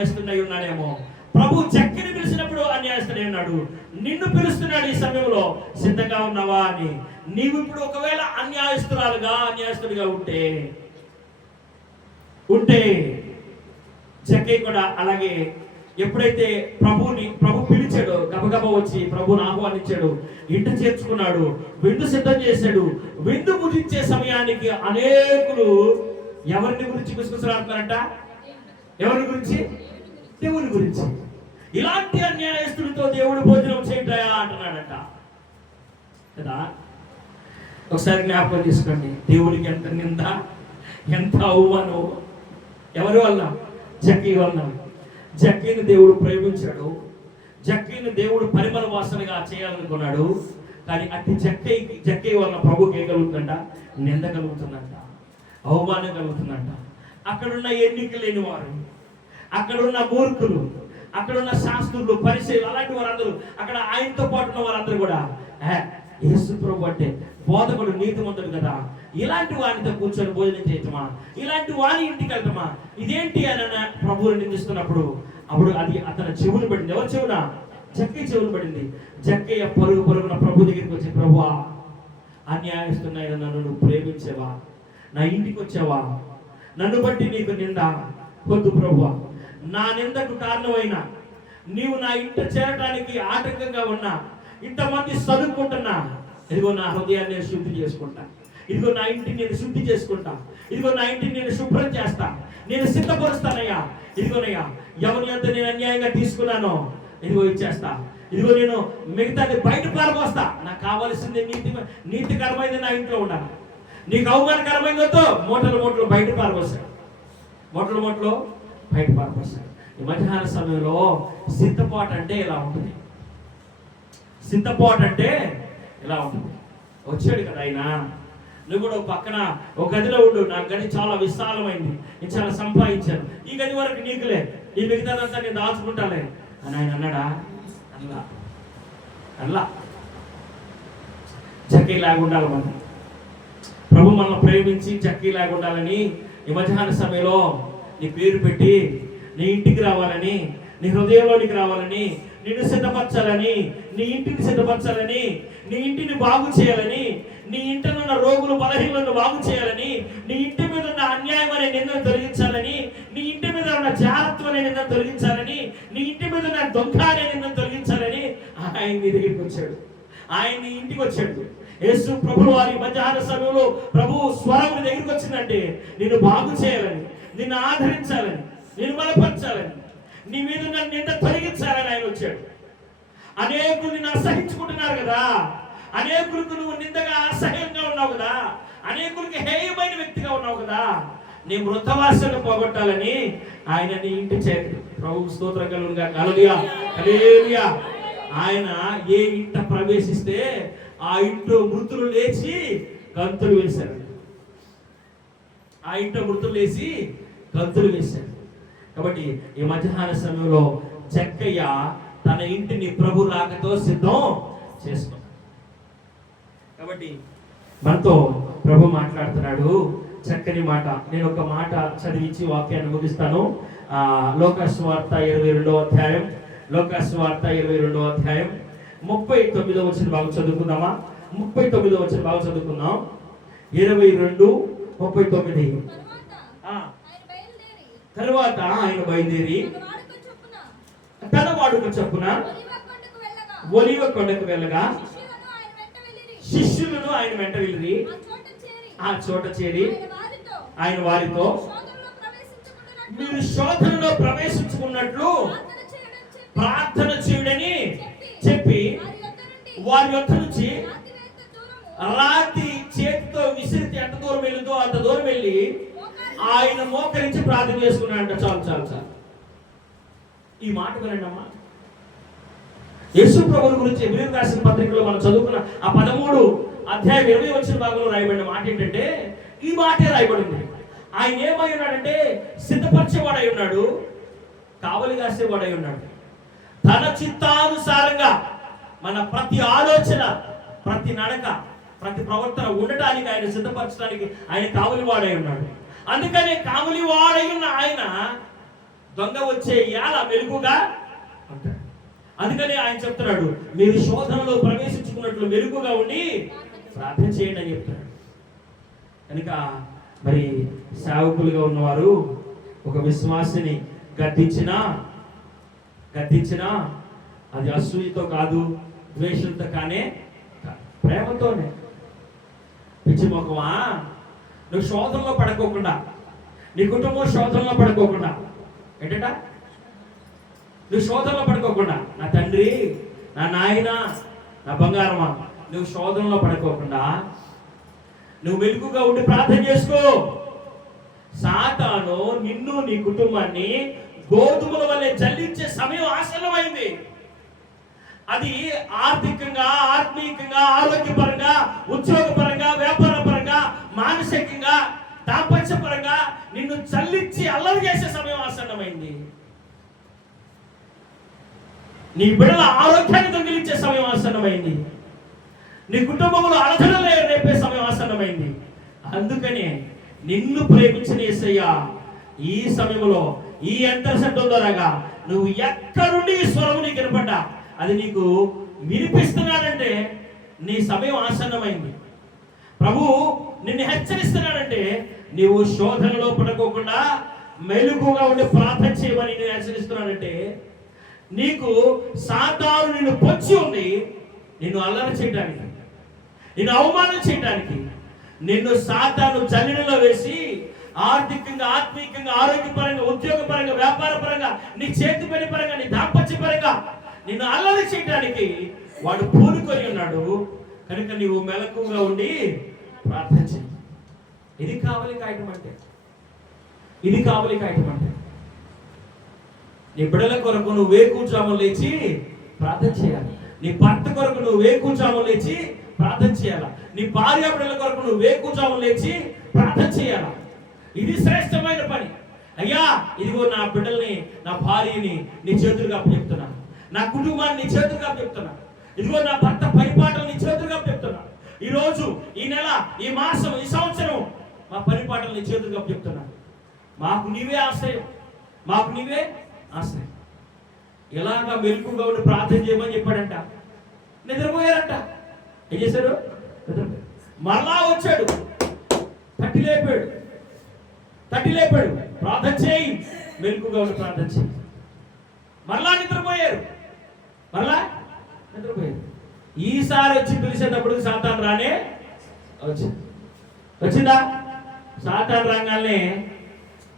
ఉన్నాడేమో. ప్రభు చక్కిని పిలిచినప్పుడు అన్యాయస్తుడై ఉన్నాడు. నిన్ను పిలుస్తున్నాడు ఈ సమయంలో, సిద్ధంగా ఉన్నావా అని. నీవు ఇప్పుడు ఒకవేళ అన్యాయస్తుడిగా ఉంటే జక్కయ్య కూడా అలాగే ఎప్పుడైతే ప్రభు పిలిచాడో గబగబా వచ్చి ప్రభుని ఆహ్వానించాడు, ఇంట చేర్చుకున్నాడు, విందు సిద్ధం చేశాడు. విందు ముగించే సమయానికి అనేకులు ఎవరిని గురించి గుసగుసలాడుతున్నారంట? ఎవరి గురించి? దేవుని గురించి. ఇలాంటి అన్యాయస్తుడితో దేవుడు భోజనం చేయటయా అంటున్నాడట కదా. ఒకసారి జ్ఞాపకం తీసుకోండి, దేవుడికి ఎంత నింద, ఎంత అవమానం. ఎవరి వల్ల? జక్కయ్య వల్ల. జక్కయ్యను దేవుడు ప్రేమించాడు, జక్కయ్యను దేవుడు పరిమళ వాసనగా చేయాలనుకున్నాడు. కానీ అట్టి జక్కయ్య వల్ల ప్రభుకి ఏం కలుగుతుందంట? నింద కలుగుతుందంట, అవమానం కలుగుతుందంట. అక్కడున్న ఎన్నిక లేని వారు, అక్కడున్న మూర్ఖులు, అక్కడున్న శాస్త్రులు, పరిచయులు, అలాంటి వారందరూ, అక్కడ ఆయనతో పాటు ఉన్న వారందరూ కూడా యేసు ప్రభు అంటే బోధకుడు, నీతిమంతుడు కదా, ఇలాంటి వారితో కూర్చొని భోజనం చేయటమా, ఇలాంటి వారి ఇంటికి వెళ్తామా, ఇదేంటి అని ప్రభువుని నిందిస్తున్నప్పుడు అప్పుడు అది అతని చెవులు పడింది. ఎవరి చెవున? జక్కయ్య చెవులు పడింది. జక్కయ్య పరుగున ప్రభు దగ్గరికి వచ్చి, ప్రభువా, అన్యాయస్తున్నాయి, నన్ను నువ్వు ప్రేమించేవా? నా ఇంటికి వచ్చావా? నన్ను బట్టి నీకు నింద వద్దు ప్రభువా. నా నిందకు కారణమైన నీవు నా ఇంట చేరడానికి ఆటంకంగా ఉన్నా, ఇంతమంది చదువుకుంటున్నా, ఇదిగో నా హృదయాన్ని నేను శుద్ధి చేసుకుంటా, ఇదిగో నా ఇంటిని నేను శుద్ధి చేసుకుంటా, ఇదిగో నా ఇంటిని నేను శుభ్రం చేస్తా, నేను సిద్ధపరుస్తానయ్యా. ఇదిగోనయ్యా, ఎవరి అంత నేను అన్యాయంగా తీసుకున్నానో ఇదిగో ఇచ్చేస్తా, ఇదిగో నేను మిగతాది బయట పారబోస్తా. నాకు కావాల్సింది నీతికరమైంది నా ఇంట్లో ఉండాలి. నీకు అవమానకరమైంది వద్దు, మూటలు బయట పారబోస్తాడు, మూటలు బయట పారబోస్తాడు. ఈ మధ్యాహ్న సమయంలో సిద్ధపాటు అంటే ఇలా ఉంటుంది. సిద్ధపాటు అంటే ఇలా ఉంటుంది. వచ్చాడు కదా ఆయన, నువ్వు కూడా పక్కన ఒక గదిలో ఉండు, నా గది చాలా విశాలమైంది, నేను చాలా సంపాదించాను, ఈ గది వరకు నీకులే, ఈ మిగతాదంతా నేను దాచుకుంటాలే అని ఆయన అన్నాడా? అల్లా జక్కయ్యలాగా ఉండాలి మనం. ప్రభు మనల్ని ప్రేమించి జక్కయ్యలాగా ఉండాలని ఈ మధ్యాహ్న సమయంలో నీ పేరు పెట్టి నీ ఇంటికి రావాలని, నీ హృదయంలోనికి రావాలని, నిన్ను సిద్ధపరచాలని, నీ ఇంటిని సిద్ధపరచాలని, నీ ఇంటిని బాగు చేయాలని, నీ ఇంటినున్న రోగులు బలహీనలను బాగు చేయాలని, నీ ఇంటి మీద ఉన్న అన్యాయం అనే నిందను తొలగించాలని, నీ ఇంటి మీద ఉన్న జాగ్రత్త అనే నిందను తొలగించాలని, నీ ఇంటి మీద ఉన్న దొంగ అనే నిందను తొలగించాలని ఆయన నీ దగ్గరికి వచ్చాడు, ఆయన నీ ఇంటికి వచ్చాడు. యేసు ప్రభు వారి మధ్యాహ్న సమయంలో ప్రభు స్వరం దగ్గరికి వచ్చిందంటే నిన్ను బాగు చేయాలని, నిన్ను ఆదరించాలని, నిన్ను బలపరచాలని, నీ మీద నింద తొలగించాలని ఆయన వచ్చాడు. అనేకులు నిన్ను అసహించుకుంటున్నారు కదా, అనేకులకు నువ్వు నిందగా అసహ్యంగా ఉన్నావు కదా, అనేకులకి హేయమైన వ్యక్తిగా ఉన్నావు కదా, నీ మృతవాసనను పోగొట్టాలని ఆయన నీ ఇంటి చేరి ప్రభు స్తోత్రం కలుగునుగా. హల్లెలూయా, హల్లెలూయా. ఆయన ఏ ఇంట ప్రవేశిస్తే ఆ ఇంట్లో మృతులు లేచి గంతులు వేశారు, ఆ ఇంట్లో మృతులు లేచి గంతులు వేశారు. కాబట్టి ఈ మధ్యాహ్న సమయంలో జక్కయ్య తన ఇంటిని ప్రభు రాకతో సిద్ధం చేసుకున్నాడు. కాబట్టి మనతో ప్రభు మాట్లాడుతున్నాడు చక్కని మాట. నేను ఒక మాట చదివించి వాక్యాన్ని ముగిస్తాను. లోకాసువార్త 22వ అధ్యాయం, లోకాసువార్త 22వ అధ్యాయం 39వ వచనం బాగా చదువుకుందామా? 39వ వచనం బాగా చదువుకుందాం. 22:39. తరువాత ఆయన బయలుదేరి తన వాడుక చొప్పున ఒలీవ కొండకు వెళ్ళగా శిష్యులను ఆయన వెంట వెళ్ళి ఆ చోట చేరి ఆయన వారితో, మీరు శోధనలో ప్రవేశించుకున్నట్లు ప్రార్థన చేయుడని చెప్పి వారి యొద్ద నుంచి రాతి చేతితో విసిరితే ఎంత దూరం వెళ్ళిందో అంత దూరం వెళ్ళి ఆయన మోకరించి ప్రార్థన చేసుకున్నాడంట. చాలు. ఈ మాట వినండి అమ్మా. యేసు ప్రభువు గురించి ఎబ్రీయులకు రాసిన పత్రికలో మనం చదువుకున్న ఆ 13 అధ్యాయం 20 వచ్చిన భాగంలో రాయబడిన మాట ఏంటంటే ఈ మాటే రాయబడింది. ఆయన ఏమై ఉన్నాడంటే సిద్ధపరిచేవాడై ఉన్నాడు, కావలి కాసేవాడై ఉన్నాడు. తన చిత్తానుసారంగా మన ప్రతి ఆలోచన, ప్రతి నడక, ప్రతి ప్రవర్తన ఉండటానికి ఆయన సిద్ధపరచడానికి ఆయన కావలి వాడై ఉన్నాడు. అందుకనే కావలి వాడై ఉన్న ఆయన దొంగ వచ్చే యాల మెలుగుగా ఉంటాడు. అందుకని ఆయన చెప్తున్నాడు, మీరు శోధనలో ప్రవేశించుకున్నట్లు మెలుగుగా ఉండి ప్రార్థన చేయండి అని చెప్తున్నాడు. కనుక మరి సేవకులుగా ఉన్నవారు ఒక విశ్వాసిని గద్దించినా అది అసూయతో కాదు, ద్వేషంతో కానే, ప్రేమతోనే. పిచ్చి మొక్కమా, నువ్వు శోధనలో పడుకోకుండా, నీ కుటుంబం శోధనలో పడుకోకుండా, ఏంటట నువ్వు శోధనలో పడుకోకుండా, నా తండ్రి, నా నాయన, నా బంగారమా, నువ్వు శోధనలో పడుకోకుండా నువ్వు వెలుగుగా ఉండి ప్రార్థన చేసుకో. సాతాను నిన్ను నీ కుటుంబాన్ని గోధుమల వల్లే జల్లించే సమయం ఆసన్నమైంది. అది ఆర్థికంగా, ఆత్మీయంగా, ఆరోగ్యపరంగా, ఉద్యోగపరంగా, వ్యాపార పరంగా, మానసికంగా, దాంపత్యపరంగా నిన్ను చల్లించి అల్లరి చేసే సమయం ఆసన్నమైంది. నీ బిడ్డల ఆరోగ్యాన్ని దొంగిలించే సమయం ఆసన్నమైంది. నీ కుటుంబంలో అలజడలు రేపే సమయం ఆసన్నమైంది. అందుకనే నిన్ను ప్రేమించిన యేసయ్య ఈ సమయంలో ఈ అంతర్శబ్దం ద్వారాగా నువ్వు ఎక్కడుండి ఈ స్వరం నీకు వినపడ్డా అది నీకు వినిపిస్తున్నాడంటే నీ సమయం ఆసన్నమైంది. ప్రభు నిన్ను హెచ్చరిస్తున్నాడంటే నీవు శోధనలో పడుకోకుండా మెలుగుగా ఉండి ప్రార్థన చేయమని నేను హెచ్చరిస్తున్నానంటే నీకు సాతాను నిన్ను పొంచి ఉంది, నిన్ను అల్లరి చేయడానికి, నిన్ను అవమానం చేయడానికి, నిన్ను సాతాను జల్లెడలో వేసి ఆర్థికంగా, ఆత్మీయంగా, ఆరోగ్యపరంగా, ఉద్యోగపరంగా, వ్యాపార పరంగా, నీ చేతి పని పరంగా, నీ దాంపత్య పరంగా నిన్ను అల్లరి చేయడానికి వాడు పూనుకొని ఉన్నాడు. కనుక నీవు మెలకుగా ఉండి ప్రార్థన చేయి. ఇది కావాలి కాయటం అంటే, ఇది కావాలి కాయటం అంటే. నీ బిడ్డల కొరకు నువ్వు వేకుజాము లేచి ప్రార్థన చేయాలి. నీ భర్త కొరకు నువ్వు వేకుజాము లేచి ప్రార్థన చేయాలా. నీ భార్య బిడ్డల కొరకు నువ్వు వేకుజాము లేచి ప్రార్థన చేయాలా. ఇది శ్రేష్టమైన పని. అయ్యా, ఇదిగో నా బిడ్డల్ని, నా భార్యని నీ చేతులుగా చెప్తున్నా, నా కుటుంబాన్ని నీ చేతులుగా చెప్తున్నా, ఇదిగో నా భర్త పరిపాటలు నీ చేతులుగా చెప్తున్నా, ఈ రోజు, ఈ నెల, ఈ మాసం, ఈ సంవత్సరం మా పరిపాటలు నీ చేతులుగా చెప్తున్నా. మాకు నీవే ఆశ్రయం, మాకు నీవే ఆశ్రయం. ఎలాగా మెలకుగా ఉండి ప్రార్థన చేయమని చెప్పాడంట. నిద్రపోయారంట. ఏం చేశాడు? మరలా వచ్చాడు, తట్టి లేపాడు, ప్రార్థన చేయి, మెలకుగా ఉండి ప్రార్థన చేయి. మరలా నిద్రపోయారు. ఈసారి వచ్చి పిలిచేటప్పుడు సాతాను రానే వచ్చిందా? సాతాను రాగానే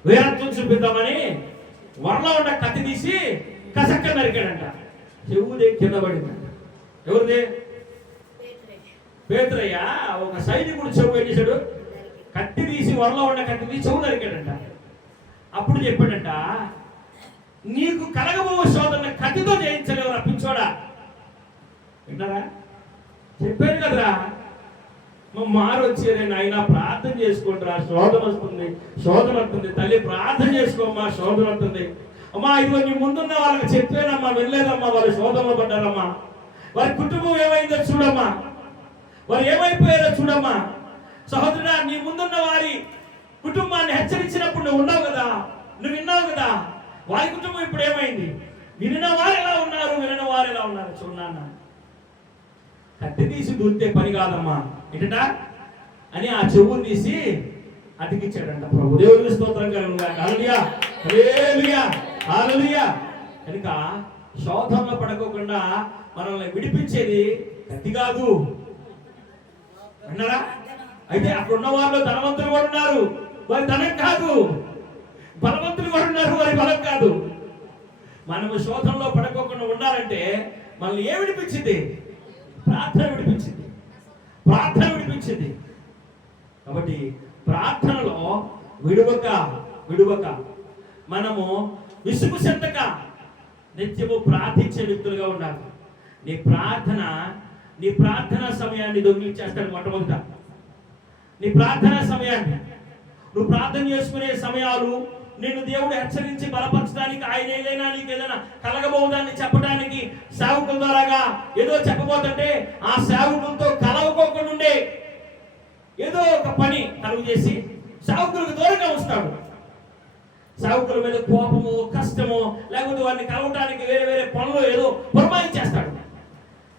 వీరత్వం చూపిద్దామని వరలో ఉన్న కత్తి తీసి కసక్క నరికాడంట. చెవుదే కింద పడిందంట. ఎవరిది? పేతురయ్య. ఒక సైనికుడు చెవు ఏం చేశాడు? కత్తి తీసి, వరలో ఉన్న కత్తి తీసి చెవు నరికాడంట. అప్పుడు చెప్పాడంట, నీకు కలగబో శోధన కత్తితో జయించలేవు రప్పించోడా. విన్నారా? చెప్పాను కదరా, మారు వచ్చేదే నాయన, ప్రార్థన చేసుకుంటారా, శోధన వస్తుంది తల్లి, ప్రార్థన చేసుకోమ్మా, శోధన వస్తుంది. అమ్మా, ఇదిగో నీ ముందున్న వాళ్ళకి చెప్పానమ్మా, వెళ్ళలేదమ్మా, వాళ్ళు శోధనలో పడ్డారమ్మా, వారి కుటుంబం ఏమైందో చూడమ్మా, వారు ఏమైపోయారో చూడమ్మా. సహోదరుడా, నీ ముందున్న వారి కుటుంబాన్ని హెచ్చరించినప్పుడు నువ్వు ఉన్నావు కదా, నువ్వు విన్నావు కదా, వారి కుటుంబం ఇప్పుడు ఏమైంది, వినిన వారు ఎలా ఉన్నారు చూడన్నా. కత్తి తీసి దూరితే పని కాదమ్మా, ఏంటట అని ఆ చెవుని తీసి అతికిచ్చాడంట ప్రభు. దేవునికి స్తోత్రం కలుగుగా. హల్లెలూయా, హల్లెలూయా, హల్లెలూయా. కనుక శోధనలో పడుకోకుండా మనల్ని విడిపించేది కత్తి కాదు. అన్నారా? అయితే అక్కడ ఉన్న వాళ్ళు ధనవంతులు కూడా ఉన్నారు, వారి ధనం కాదు. బలవంతులు కూడా ఉన్నారు, వారి బలం కాదు. మనము శోధనలో పడుకోకుండా ఉండాలంటే మనల్ని ఏ విడిపించింది? ప్రార్థన విడిపించింది. కాబట్టి ప్రార్థనలో విడువక మనము విసుగు చెందక నిత్యము ప్రార్థించే వ్యక్తులుగా ఉండాలి. నీ ప్రార్థన సమయాన్ని దొంగిలించేస్తాడు. మొట్టమొదట నీ ప్రార్థనా సమయాన్ని, నువ్వు ప్రార్థన చేసుకునే సమయాలు నిన్ను దేవుడు హెచ్చరించి బలపరచడానికి, ఆయన ఏదైనా నీకు ఏదైనా కలగబోదాన్ని చెప్పడానికి సేవకుల ద్వారాగా ఏదో చెప్పబోతుంటే ఆ సేవకులతో కలవకోకుండా ఏదో ఒక పని కలుగు చేసి సేవకులకు దూరంగా ఉంచుతాడు. సేవకుల మీద కోపము, కష్టము, లేకపోతే వారిని కలవటానికి వేరే వేరే పనులు ఏదో పురమాయించేస్తాడు.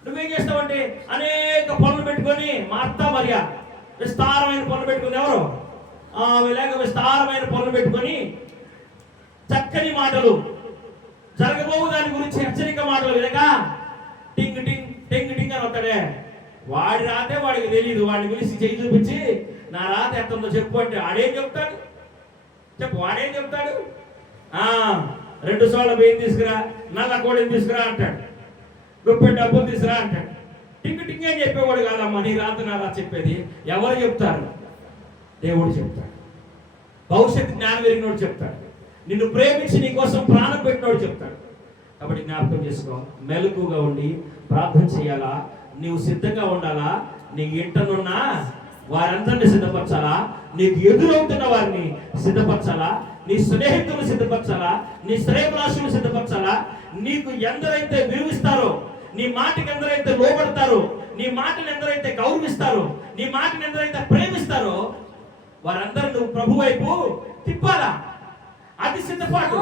నువ్వేం చేస్తావంటే అనేక పనులు పెట్టుకొని మార్తా మరియా విస్తారమైన పనులు పెట్టుకుంది. ఎవరు లేక విస్తారమైన పనులు పెట్టుకొని చక్కని మాటలు, జరగబోవు దాని గురించి హెచ్చరిక మాటలు వినక టింగ్ టింగ్ టింగ్ టింగ్ అని వస్తాడే. వాడి రాతే వాడికి తెలియదు. వాడిని పిలిచి చేయి చూపించి నా రాత ఎంతుందో చెప్పు అంటే ఆడేం చెప్తాడు? చెప్పు, వాడేం చెప్తాడు? 2 సోళ్ళ బియ్యం తీసుకురా, నల్ల కోడిని తీసుకురా అంటాడు, గుప్పెడు డబ్బులు తీసుకురా అంటాడు. టింగ్ టింగ్ అని చెప్పేవాడు కాదమ్మా నీ రాత నా రాత చెప్పేది. ఎవరు చెప్తారు? దేవుడు చెప్తాడు. భవిష్యత్తు జ్ఞానం ఎరిగినోడు చెప్తాడు. నిన్ను ప్రేమించి నీ కోసం ప్రాణం పెట్టినోడు చెప్తాడు. కాబట్టి జ్ఞాపకం చేసుకో, మెలకుగా ఉండి ప్రార్థన చేయాలా, నీవు సిద్ధంగా ఉండాలా. నీ ఇంటనున్న వారందరినీ సిద్ధపరచాలా, నీకు ఎదురవుతున్న వారిని సిద్ధపరచాలా, నీ స్నేహితులు సిద్ధపరచాలా, నీ శ్రేయభిలాషులు సిద్ధపరచాలా. నీకు ఎందరైతే విలువిస్తారో, నీ మాటకి ఎందరైతే లోబడతారో, నీ మాటలు ఎందరైతే గౌరవిస్తారో, నీ మాటను ఎందరైతే ప్రేమిస్తారో వారందరూ నువ్వు ప్రభు వైపు తిప్పాలా. అది సిద్ధపాటు.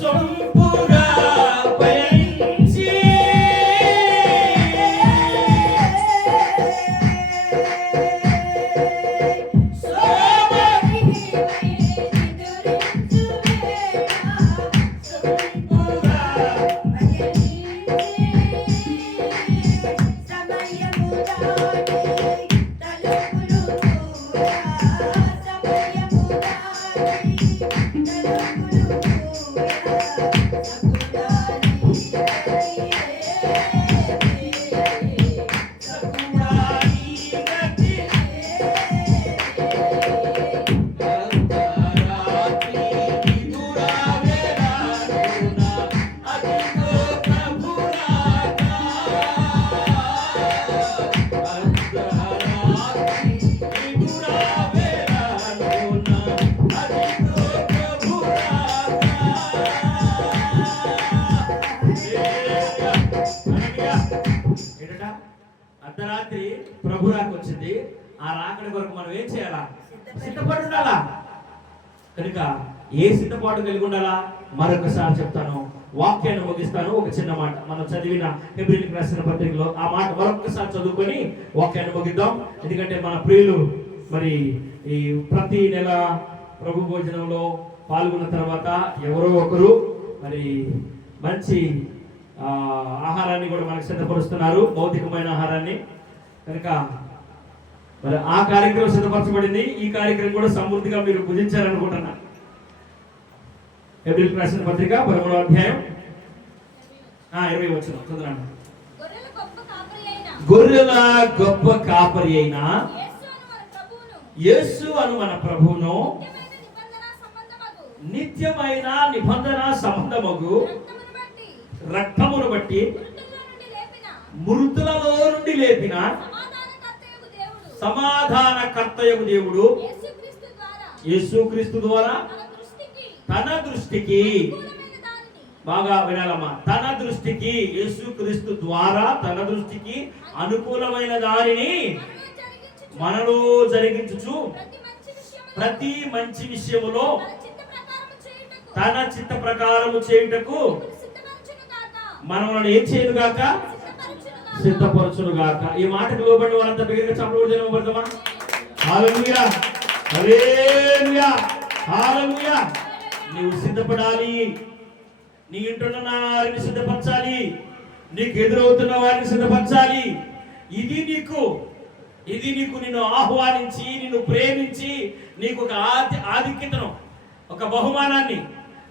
సొంపుగా పయనించి అర్ధరాత్రి ప్రభు రాక వచ్చింది. ఆ రాకడి కొరకు మనం ఏం చేయాలా? సిద్ధపడి ఉండాలా. కనుక ఏ సిద్ధపాటు కలిగి ఉండాలా? మరొకసారి చెప్తాను, వాక్యాన్ని ముగిస్తాను. ఒక చిన్న మాట మనం చదివిన హెబ్రీయులకు రాసిన పత్రికలో ఆ మాట మరొకసారి చదువుకొని వాక్యాన్ని ముగిద్దాం. ఎందుకంటే మన ప్రియులు మరి ఈ ప్రతి నెల ప్రభు భోజనంలో పాల్గొన్న తర్వాత ఎవరో ఒకరు మరి మంచి ఆహారాన్ని కూడా మనకు సిద్ధపరుస్తున్నారు, భౌతికమైన ఆహారాన్ని. కనుక మరి ఆ కార్యక్రమం సిద్ధపరచబడింది. ఈ కార్యక్రమం కూడా సమృద్ధిగా మీరు భుజించాలనుకుంటున్నా. హెబ్రీయులకు రాసిన పత్రిక 13వ అధ్యాయం 20 వచనం చదవండి. గొర్రెల గొప్ప కాపరి అయిన యేసు అను మన ప్రభువును నిత్యమైన నిబంధన సంబంధమగు రక్తమును బట్టి మృతులలో నుండి లేపిన సమాధానకర్తయగు దేవుడు యేసుక్రీస్తు ద్వారా తన దృష్టికి, బాగా వినాలమ్మా, తన దృష్టికి, యేసుక్రీస్తు ద్వారా తన దృష్టికి అనుకూలమైన దానిని మనలో జరిగించుచు ప్రతి మంచి విషయములో తన చిత్త ప్రకారము చేయుటకు మనల్ని ఏం చేయనుగాక? సిద్ధపరచునుగాక. ఈ మాటకు లోబడి వాళ్ళంతా బిగ్గరగా చప్పట్లు జరగబడతామా? హల్లెలూయా, హల్లెలూయా, హల్లెలూయా. నీవు సిద్ధపడాలి. నీ ఇంటున్న వారిని సిద్ధపరచాలి. నీకు ఎదురవుతున్న వారిని సిద్ధపరచాలి. ఇది నీకు నిన్ను ఆహ్వానించి, నిన్ను ప్రేమించి, నీకు ఒక ఆధిక్యతను, ఒక బహుమానాన్ని,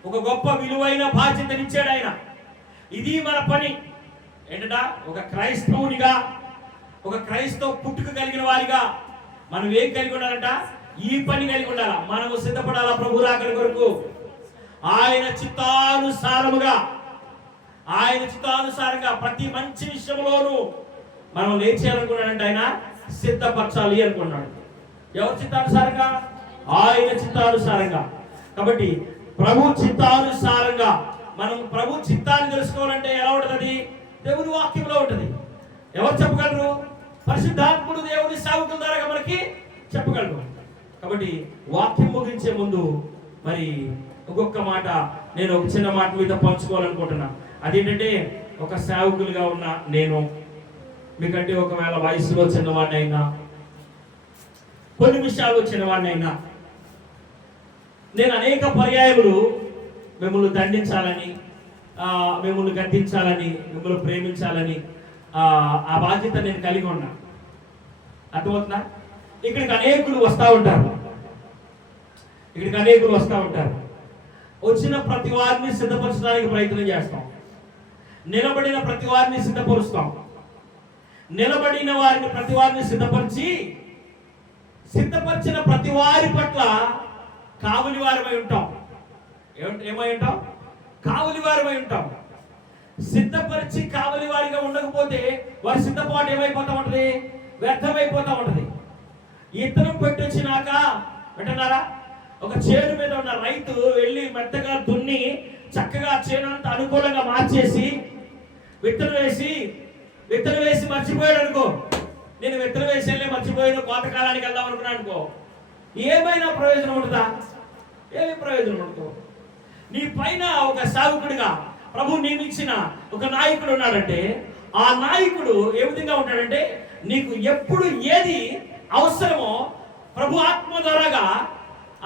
ఒక గొప్ప విలువైన బాధ్యతనిచ్చాడు ఆయన. ఇది మన పని ఏంటంట? ఒక క్రైస్తవునిగా, ఒక క్రైస్తవ పుట్టుక కలిగిన వారిగా మనం ఏం కలిగి ఉండాలంట? ఈ పని కలిగి ఉండాలా. మనము సిద్ధపడాలా ప్రభు రాకడ కొరకు. ఆయన చిత్తానుసారంగా ప్రతి మంచి విషయంలోనూ మనం ఏం చేయాలనుకున్నాడంటే ఆయన సిద్ధపరచాలి అనుకున్నాడు. ఎవరి చిత్తానుసారంగా? ఆయన చిత్తానుసారంగా. కాబట్టి ప్రభు చిత్తానుసారంగా మనం ప్రభు చిత్తాన్ని తెలుసుకోవాలంటే ఎలా ఉంటుంది? దేవుని వాక్యంలో ఉంటుంది. ఎవరు చెప్పగలరు? పరిశుద్ధాత్ముడు దేవుని సేవకుల ద్వారా మనకి చెప్పగలరు. కాబట్టి వాక్యం ముగించే ముందు మరి ఒక్కొక్క మాట నేను ఒక చిన్న మాట మీద పంచుకోవాలనుకుంటున్నా. అదేంటంటే, ఒక సేవకులుగా ఉన్న నేను మీకంటే ఒకవేళ వయసులో చిన్నవాడినైనా, కొన్ని విషయాలు చిన్నవాడినైనా, నేను అనేక పర్యాయములు మిమ్మల్ని దండించాలని, మిమ్మల్ని గద్దించాలని, మిమ్మల్ని ప్రేమించాలని ఆ బాధ్యత నేను కలిగి ఉన్నా. అర్థమవుతుందా? ఇక్కడికి అనేకులు వస్తూ ఉంటారు. వచ్చిన ప్రతి వారిని సిద్ధపరచడానికి ప్రయత్నం చేస్తాం. నిలబడిన ప్రతి వారిని సిద్ధపరుస్తాం. నిలబడిన వారిని ప్రతి వారిని సిద్ధపరిచిన ప్రతి వారి పట్ల కావలి వారమై ఉంటాం. ఏమై ఉంటాం? కావలి వారమై ఉంటాం. సిద్ధపరిచి కావలి వారిగా ఉండకపోతే వారి సిద్ధపాటు ఏమైపోతా ఉంటది? వ్యర్థమైపోతా ఉంటది. ఇతరం పెట్టొచ్చినాక వింటున్నారా, ఒక చేను మీద ఉన్న రైతు వెళ్ళి మెత్తగా దున్ని చక్కగా చేను అంతా అనుకూలంగా మార్చేసి విత్తనం వేసి మర్చిపోయాడు అనుకో. నేను విత్తనం వేసి వెళ్ళి మర్చిపోయిన కోతకాలానికి వెళ్దాం అనుకున్నాను అనుకో, ఏమైనా ప్రయోజనం ఉంటుందా? ఏమి ప్రయోజనం ఉండదు. నీ పైన ఒక సేవకుడిగా ప్రభు నియమించిన ఒక నాయకుడు ఉన్నాడంటే, ఆ నాయకుడు ఏ విధంగా ఉంటాడంటే, నీకు ఎప్పుడు ఏది అవసరమో ప్రభు ఆత్మ ద్వారాగా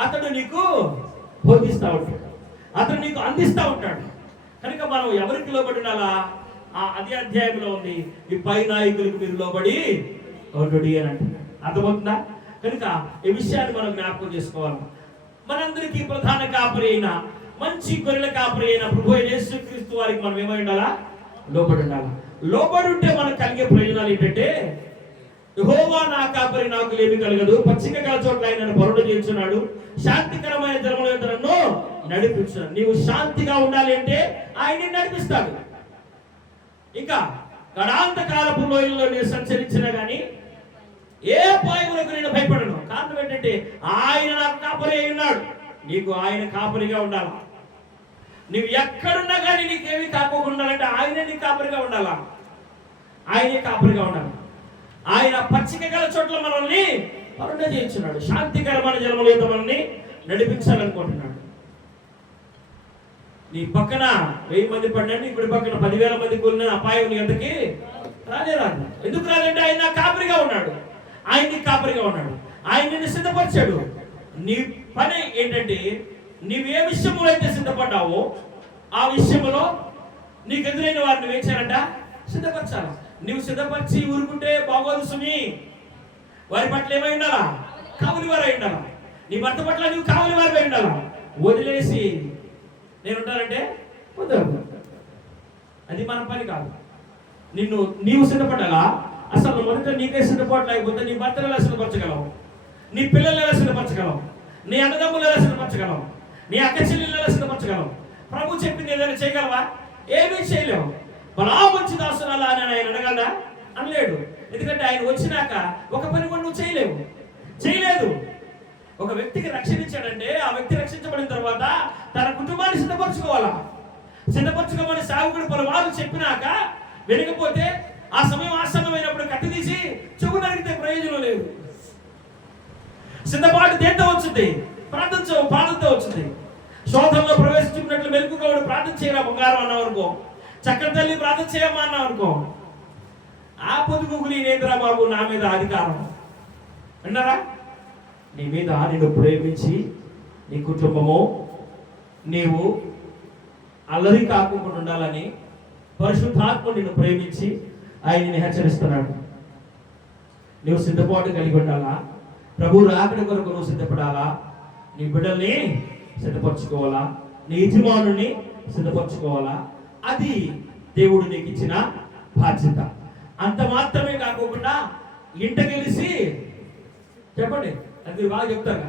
అతడు నీకు బోధిస్తూ ఉంటాడు, అతడు నీకు అందిస్తూ ఉంటాడు. కనుక మనం ఎవరికి లోబడి ఉండాలా? అదే అధ్యాయంలో ఉంది, ఈ పై నాయకులకు మీరు లోబడి అని అంటున్నాడు. అర్థమవుతుందా? కనుక ఈ విషయాన్ని మనం జ్ఞాపకం చేసుకోవాలి. మనందరికీ ప్రధాన కాపరి అయిన, మంచి గొర్రెల కాపరి అయిన ప్రభు యేసుక్రీస్తు వారికి మనం ఏమై ఉండాలా? లోబడి ఉండాలా. లోబడి ఉంటే మనకు కలిగే ప్రయోజనాలు ఏంటంటే, యెహోవా నా కాపరి, నాకు లేమి కలగదు. పచ్చిక గల చోట్ల ఆయన నన్ను పరుండ చేస్తున్నాడు, శాంతికరమైన జలముల యొద్ద నన్ను నడిపించున్నాడు. నీవు శాంతిగా ఉండాలి అంటే ఆయన నడిపిస్తాడు. ఇంకా గడాంతకాలపు లోయల్లో నేను సంచరించినా కానీ ఏ పాయములకు నేను భయపడను. కారణం ఏంటంటే, ఆయన నాకు కాపరి అయి ఉన్నాడు. నీకు ఆయన కాపరిగా ఉండాలా. నువ్వు ఎక్కడున్నా కానీ నీకేమి కాకోకుండా ఉండాలంటే ఆయనే నీ కాపరిగా ఉండాలా. ఆయనే కాపరిగా ఉండాలి. ఆయన పచ్చిక గల చోట్ల మనల్ని పరుండ చేయించున్నాడు, శాంతికరమైన జలముల యొద్ద మనల్ని నడిపించాలనుకుంటున్నాడు. నీ పక్కన 1000 మంది పడినండి, ఇప్పుడు పక్కన 10,000 మంది కూలిన అపాయం నీ అంతకి రాదు. ఎందుకు రాదంటే ఆయన కాపరిగా ఉన్నాడు. ఆయన్ని కాపరిగా ఉన్నాడు. ఆయన నిన్ను సిద్ధపరిచాడు. నీ పని ఏంటంటే, నీవు ఏ విషయంలో అయితే సిద్ధపడ్డావో ఆ విషయంలో నీకు ఎదురైన వారిని ఏం చేయాలంట? సిద్ధపరచాలి. నువ్వు సిద్ధపరిచి ఊరుకుంటే బాగోదు సుమి. వారి పట్ల ఏమై ఉండాలా? కావలి వారై ఉండాలా. నీ భర్త పట్ల నువ్వు కావలి వారై ఉండాలా. వదిలేసి నేను ఉంటానంటే వద్దు, అది మన పని కాదు. నీవు సిద్ధపడాలా. అసలు మొదట నీకే సిద్ధపడలేకపోతే నీ భర్తను ఎలా సిద్ధపరచగలవు? నీ పిల్లలు ఎలా సిద్ధపరచగలవు? నీ అన్నదమ్ములు ఎలా సిద్ధపరచగలవు? నీ అక్క చెల్లెలు ఎలా సిద్ధపరచగలవు? ప్రభు చెప్పింది ఏదైనా చేయగలవా? ఏమీ చేయలేవు. బలా మంచి దాసురాలా అని ఆయన అనగలడా? అనలేడు. ఎందుకంటే ఆయన వచ్చినాక ఒక పని కూడా నువ్వు చేయలేదు. ఒక వ్యక్తికి రక్షణ ఇచ్చాడంటే ఆ వ్యక్తి రక్షించబడిన తర్వాత తన కుటుంబాన్ని సిద్ధపరచుకోమని సేవకుడు పలుమార్లు చెప్పినాక వినకపోతే ఆ సమయం ఆసన్నమైనప్పుడు కత్తి తీసి చెవు నరిగితే ప్రయోజనం లేదు. సిద్ధపాటు దేంతో వచ్చింది? ప్రార్థనతో వచ్చింది. శోధనలో ప్రవేశించినట్లు మెలుకుగా ప్రార్థన చేయరా బంగారం అన్నావు అనుకో, చక్కని తల్లి ప్రార్థన చేయమ్మా అన్నావు అనుకో, ఆ పొదుగుగులి నేంద్రా బాబు నా మీద అధికారం విన్నారా? నీ మీద నిన్ను ప్రేమించి నీ కుటుంబము నీవు అల్లరి కాకుండా ఉండాలని పరిశుద్ధాత్మ నిన్ను ప్రేమించి ఆయన్ని హెచ్చరిస్తున్నాడు. నువ్వు సిద్ధపాటు కలిగి ఉండాలా. ప్రభు రాకడ కొరకు నువ్వు సిద్ధపడాలా. నీ బిడ్డల్ని సిద్ధపరచుకోవాలా. నీ యజమానుని సిద్ధపరచుకోవాలా. అది దేవుడు నీకు ఇచ్చిన బాధ్యత. అంత మాత్రమే కాకుండా ఇంటగెలిసి చెప్పండి, అది మీరు బాగా చెప్తారు.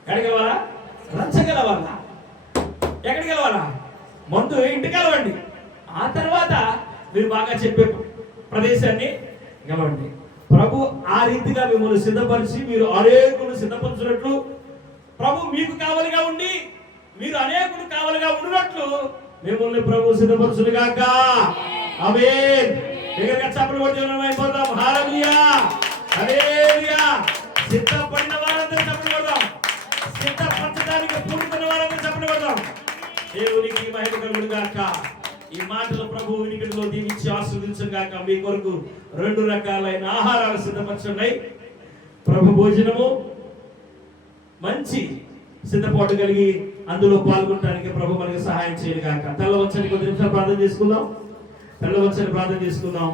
ఎక్కడికి వెళ్ళాలా? రచ్చగలవాలా? ఎక్కడికి వెళ్ళాలా? ముందు ఇంటికి వెళ్ళవండి, ఆ తర్వాత మీరు బాగా చెప్పే ప్రదేశాన్ని గెలవండి. ప్రభు ఆ రీతిగా మిమ్మల్ని సిద్ధపరిచి మీరు అనేకులు సిద్ధపరచినట్లు, ప్రభు మీకు కావలిగా ఉండి మీరు అనేకులు కావలిగా ఉన్నట్లు మిమ్మల్ని ప్రభు సిద్ధపరచునుగాక. ఆమేన్. దగ్గరగా చప్పలు కొట్టి అయిపోతాం. హల్లెలూయా హల్లెలూయా. సిద్ధపడిన వారందరూ చప్పలు కొడదాం. సిద్ధపరచడానికి పూనుకున్న వారందరూ చప్పలు కొడదాం. దేవునికి మహిమ కలుగును గాక. ఈ మాటలు ప్రభు వినికిడిలో దీవించి ఆశీర్వదించును గాక. మీ కొరకు 2 రకాలైన ఆహారాలు సిద్ధపరచున్నాయి. ప్రభు భోజనము మంచి సిద్ధపాటు కలిగి అందులో పాల్గొనడానికి ప్రభు మనకి సహాయం చేయను గాక. తెల్ల వచ్చని కొద్ది నిమిషాలు ప్రార్థన చేసుకుందాం. తెల్ల వచ్చని ప్రార్థన చేసుకుందాం.